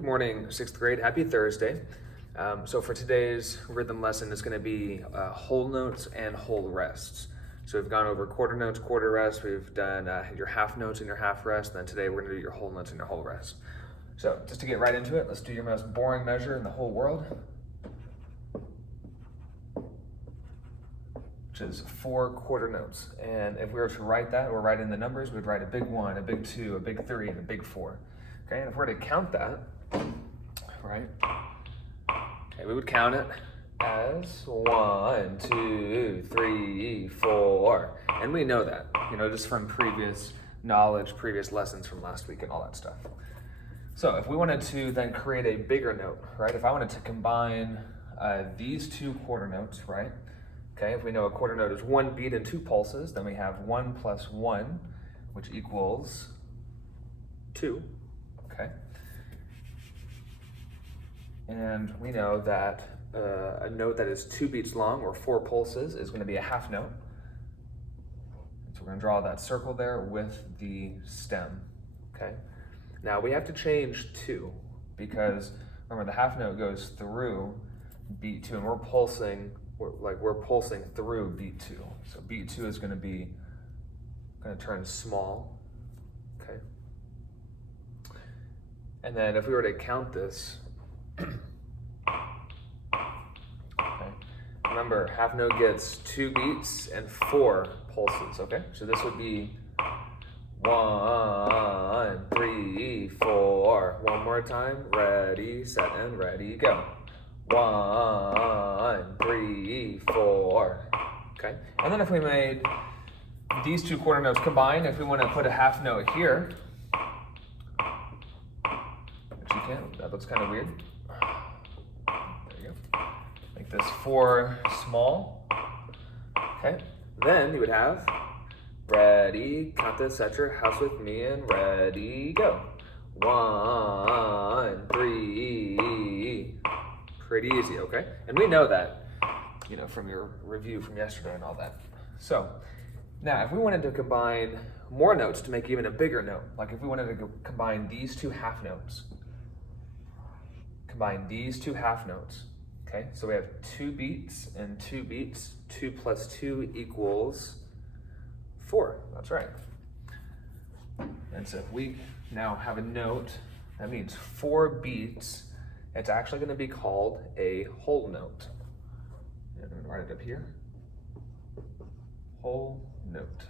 Good morning, 6th grade. Happy Thursday. So for today's rhythm lesson, it's going to be whole notes and whole rests. So we've gone over quarter notes, quarter rest. We've done your half notes and your half rest. Then today we're going to do your whole notes and your whole rest. So just to get right into it, let's do your most boring measure in the whole world, which is 4 quarter notes. And if we were to write that or write in the numbers, we'd write a big 1, a big 2, a big 3, and a big 4. Okay, and if we're to count that, right? Okay, we would count it as 1, 2, 3, 4. And we know that, just from previous knowledge, previous lessons from last week and all that stuff. So if we wanted to then create a bigger note, right? If I wanted to combine these 2 quarter notes, right? Okay, if we know a quarter note is 1 beat and 2 pulses, then we have 1 plus 1, which equals 2, okay? And we know that a note that is 2 beats long or 4 pulses is going to be a half note. So we're going to draw that circle there with the stem, okay? Now we have to change 2 because remember the half note goes through beat 2 and we're pulsing through beat 2. So beat 2 is going to turn small, okay? And then if we were to count this, okay, remember half note gets 2 beats and 4 pulses, okay? So this would be 1, 3, 4. One more time, ready, set, and ready, go. 1, 3, 4. Okay, and then if we made these 2 quarter notes combined, if we want to put a half note here, which you can, that looks kind of weird. There you go. Make this 4 small. Okay, then you would have ready, count this at your house with me, and ready, go. 1, 3. Pretty easy, okay? And we know that, from your review from yesterday and all that. So now if we wanted to combine more notes to make even a bigger note, like if we wanted to combine these 2 half notes, okay? So we have 2 beats and 2 beats. 2 plus 2 equals 4, that's right. And so if we now have a note, that means 4 beats, it's actually going to be called a whole note. And I'm going to write it up here. Whole note.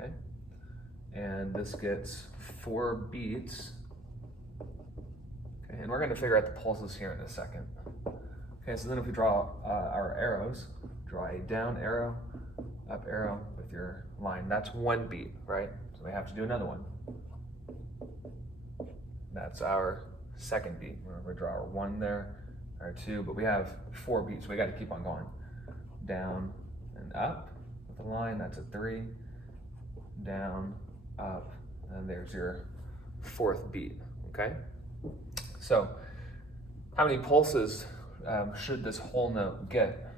Okay? And this gets 4 beats. Okay, and we're going to figure out the pulses here in a second. Okay, so then if we draw our arrows, draw a down arrow, up arrow with your line. That's 1 beat, right? So we have to do another one. That's our second beat. We draw our 1 there, our 2, but we have 4 beats, so we got to keep on going. Down and up with a line, that's a 3. Down, up, and there's your 4th beat, okay? So how many pulses should this whole note get?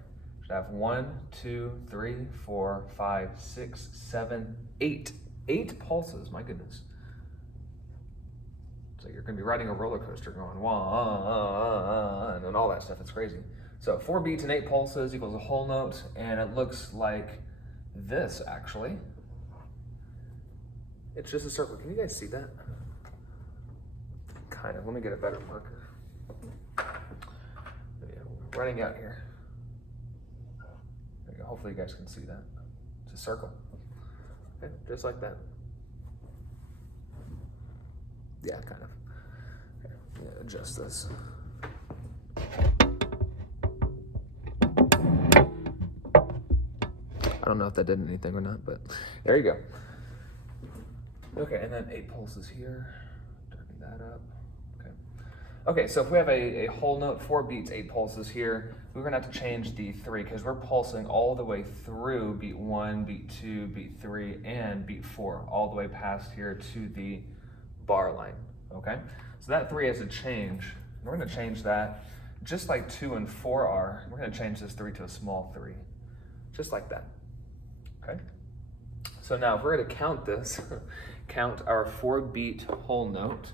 Should have 1, 2, 3, 4, 5, 6, 7, 8. 8 pulses, my goodness. So you're going to be riding a roller coaster going 1 and all that stuff. It's crazy. So 4 beats and 8 pulses equals a whole note, and it looks like this actually. It's just a circle. Can you guys see that? Kind of. Let me get a better marker. Yeah, running out here. There you go. Hopefully you guys can see that. It's a circle. Okay, just like that. Yeah, kind of. Okay, yeah, adjust this. I don't know if that did anything or not, but there you go. Okay, and then 8 pulses here. Turning that up. Okay. Okay, so if we have a whole note, 4 beats, 8 pulses here, we're gonna have to change the 3 because we're pulsing all the way through beat 1, beat 2, beat 3, and beat 4, all the way past here to the bar line, okay? So that 3 has to change. We're gonna change that just like 2 and 4 are. We're gonna change this 3 to a small 3, just like that, okay? So now if we're gonna count this, count our 4 beat whole note,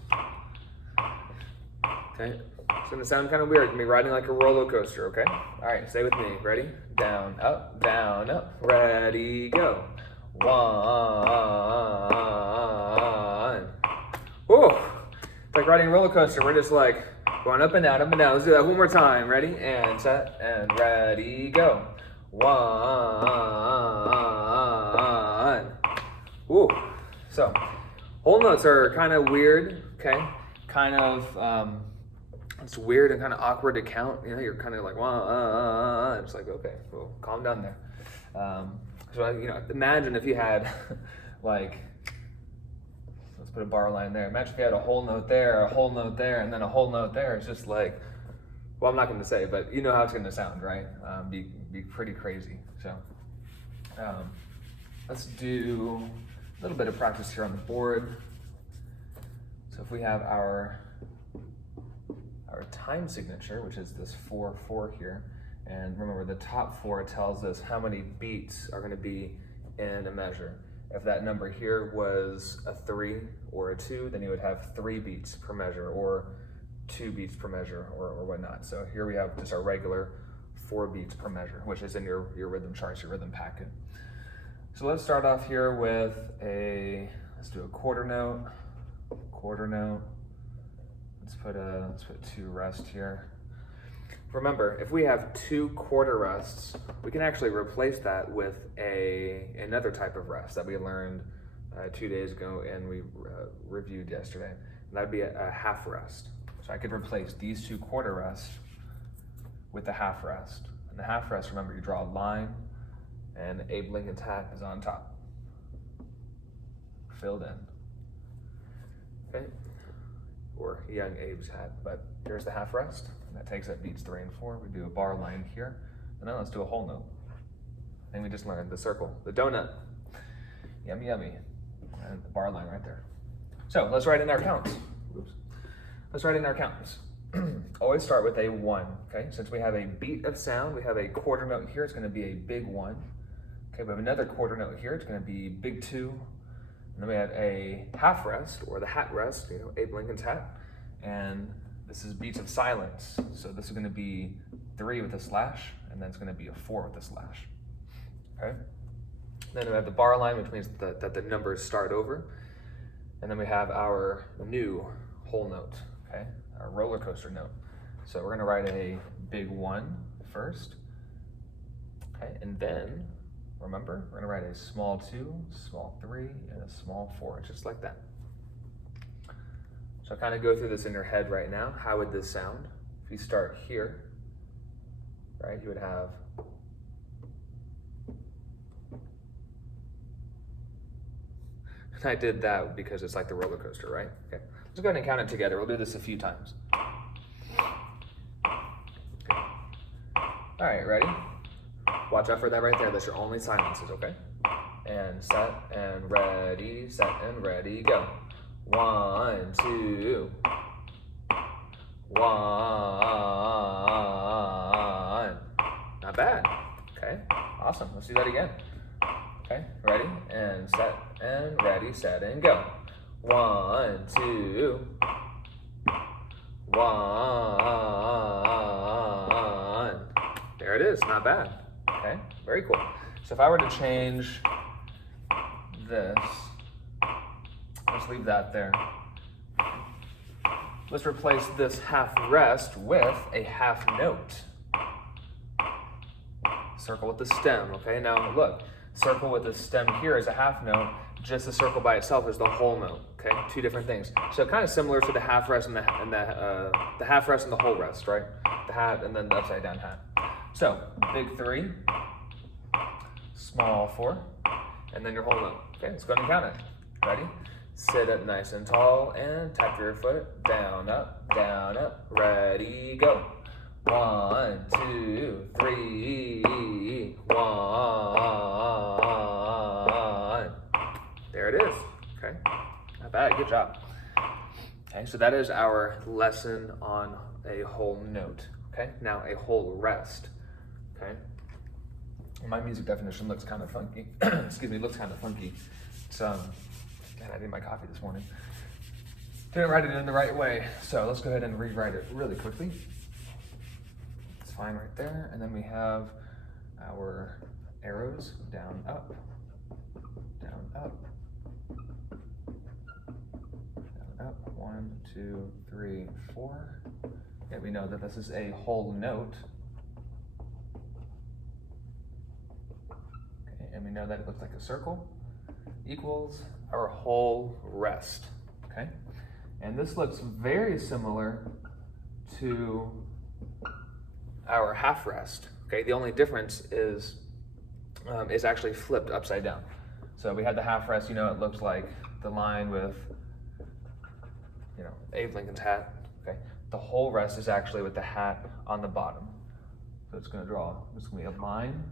Okay, it's gonna sound kind of weird. It's gonna be riding like a roller coaster, okay? All right, stay with me. Ready? Down, up, ready, go. 1. Whoa, it's like riding a roller coaster. We're just like going up and down, up and down. Let's do that one more time. Ready? And set, and ready, go. 1. Woo. So, whole notes are kind of weird, okay? Kind of, it's weird and kind of awkward to count. You know, you're kind of like, it's like, okay, well, calm down there. So, you know, imagine if you had, like, let's put a bar line there. Imagine if you had a whole note there, a whole note there, and then a whole note there. It's just like, well, I'm not going to say, but you know how it's going to sound, right? Be pretty crazy. So, let's do a little bit of practice here on the board. So if we have our time signature, which is this 4/4 here, and remember the top 4 tells us how many beats are going to be in a measure. If that number here was a 3 or a 2, then you would have 3 beats per measure, or 2 beats per measure, or whatnot. So here we have just our regular 4 beats per measure, which is in your rhythm charts, your rhythm packet. So let's start off here with let's do a quarter note. Let's put 2 rest here. Remember, if we have 2 quarter rests, we can actually replace that with another type of rest that we learned 2 days ago and we reviewed yesterday. And that'd be a half rest. So I could replace these 2 quarter rests with the half rest. And the half rest, remember, you draw a line and Abe Lincoln's hat is on top, filled in. Okay, or young Abe's hat, but here's the half rest. And that takes up beats 3 and 4. We do a bar line here, and then let's do a whole note. And we just learned the circle, the donut. Yummy, yummy. And the bar line right there. So let's write in our counts. Oops. Let's write in our counts. Always start with a 1, okay? Since we have a beat of sound, we have a quarter note here, it's gonna be a big 1. Okay, we have another quarter note here, it's gonna be big 2. And then we have a half rest, or the hat rest, you know, Abe Lincoln's hat. And this is beats of silence. So this is gonna be 3 with a slash, and then it's gonna be a 4 with a slash, okay? Then we have the bar line, which means that the numbers start over. And then we have our new whole note, okay? Our roller coaster note. So we're gonna write a big 1 first, okay? And then, remember, we're gonna write a small 2, small 3, and a small 4, just like that. So kind of go through this in your head right now. How would this sound? If you start here, right, you would have I did that because it's like the roller coaster, right? Okay, let's go ahead and count it together. We'll do this a few times. Okay. All right, ready? Watch out for that right there. That's your only silences, okay? And set and ready, go. 1, 2. 1. Not bad. Okay, awesome. Let's do that again. Okay, ready? And ready, set, and go. 1, 2. 1. There it is, not bad. Okay, very cool. So if I were to change this, let's leave that there. Let's replace this half rest with a half note. Circle with the stem, okay? Now look, circle with the stem here is a half note. Just the circle by itself is the whole note, okay? 2 different things. So kind of similar to the half rest and the half rest and the whole rest, right? The hat and then the upside down hat. So big 3, small 4, and then your whole note. Okay, let's go ahead and count it. Ready? Sit up nice and tall and tap your foot. Down, up, ready, go. 1, 2, 3, 1. There it is, okay? Not bad, good job. Okay, so that is our lesson on a whole note, okay? Now a whole rest, okay? My music definition looks kind of funky. Excuse me, looks kind of funky. It's, man, I did my coffee this morning. didn't write it in the right way. So let's go ahead and rewrite it really quickly. It's fine right there. And then we have our arrows down, up, down, up, down, up. 1, 2, 3, 4. Okay, we know that this is a whole note. Okay, and we know that it looks like a circle equals our whole rest. Okay, and this looks very similar to our half rest. Okay, the only difference is actually flipped upside down. So we had the half rest, it looks like the line with, Abe Lincoln's hat. Okay, the whole rest is actually with the hat on the bottom. So it's going to be a line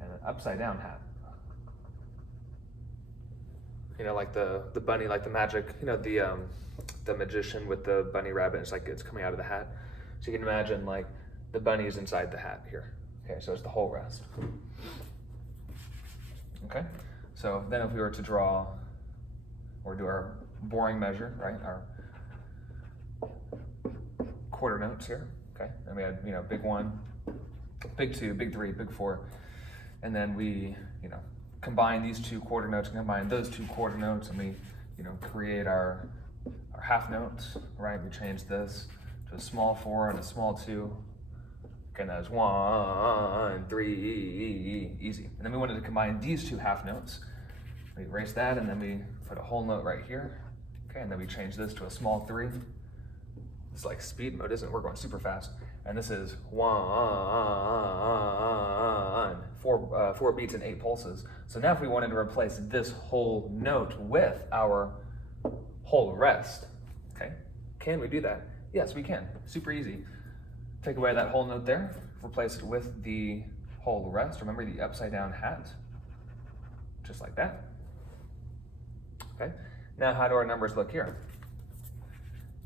and an upside down hat. Like the bunny, like the magic, the magician with the bunny rabbit, it's coming out of the hat. So you can imagine like the bunny's inside the hat here. Okay, so it's the whole rest. Okay, so then if we were to draw or do our boring measure, right, our quarter notes here, okay, and we had, big 1, big 2, big 3, big 4, and then we, combine these 2 quarter notes, combine those 2 quarter notes, and we, create our half notes, right? We change this to a small 4 and a small 2. Okay, that's 1, 3, easy. And then we wanted to combine these 2 half notes. We erase that, and then we put a whole note right here. Okay, and then we change this to a small 3. It's like speed mode, isn't it? We're going super fast. And this is 1, 4 beats and 8 pulses. So now if we wanted to replace this whole note with our whole rest, okay, can we do that? Yes, we can. Super easy. Take away that whole note there, replace it with the whole rest. Remember the upside down hat, just like that. Okay, now how do our numbers look here?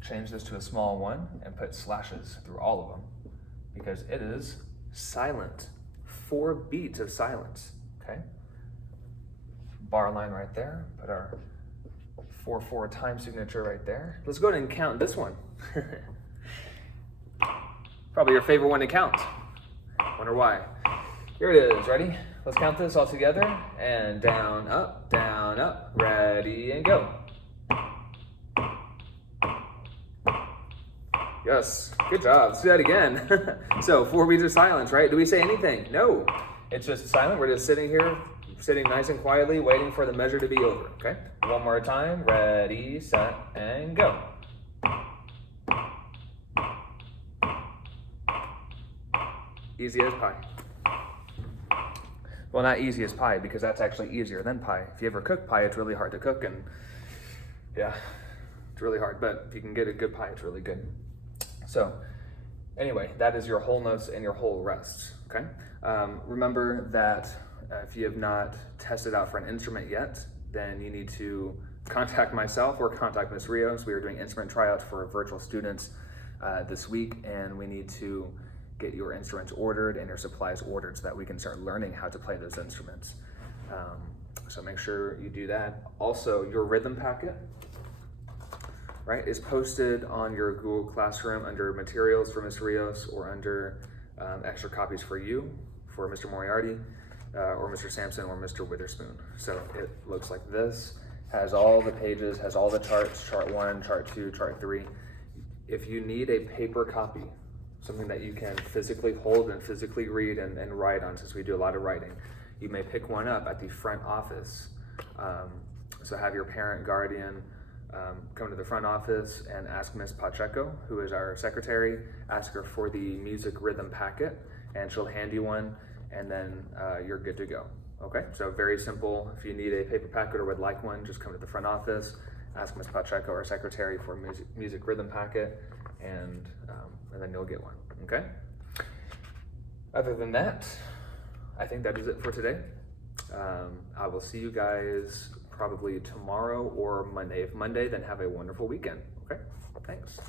Change this to a small 1 and put slashes through all of them because it is silent. 4 beats of silence, okay? Bar line right there, put our 4/4 time signature right there. Let's go ahead and count this one. Probably your favorite one to count. Wonder why. Here it is, ready? Let's count this all together. And down, up, ready, and go. Yes, good job. Let's do that again. So 4 beats of silence, right? Do we say anything? No, it's just silent. We're just sitting here, sitting nice and quietly, waiting for the measure to be over, okay? One more time, ready, set, and go. Easy as pie. Well, not easy as pie, because that's actually easier than pie. If you ever cook pie, it's really hard to cook, and yeah, it's really hard, but if you can get a good pie, it's really good. So anyway, that is your whole notes and your whole rests, okay? Remember that if you have not tested out for an instrument yet, then you need to contact myself or contact Ms. Rios. We are doing instrument tryouts for virtual students this week, and we need to get your instruments ordered and your supplies ordered so that we can start learning how to play those instruments. So make sure you do that. Also, your rhythm packet, right, is posted on your Google Classroom under materials for Ms. Rios or under extra copies for you, for Mr. Moriarty, or Mr. Sampson or Mr. Witherspoon. So it looks like this, has all the pages, has all the charts, chart 1, chart 2, chart 3. If you need a paper copy, something that you can physically hold and physically read and write on, since we do a lot of writing, you may pick one up at the front office. So have your parent, guardian, come to the front office and ask Ms. Pacheco, who is our secretary, ask her for the music rhythm packet, and she'll hand you one, and then you're good to go. Okay, so very simple. If you need a paper packet or would like one, just come to the front office, ask Ms. Pacheco, our secretary, for a music rhythm packet, and then you'll get one, okay? Other than that, I think that is it for today. I will see you guys probably tomorrow or Monday. If Monday, then have a wonderful weekend, okay? Thanks.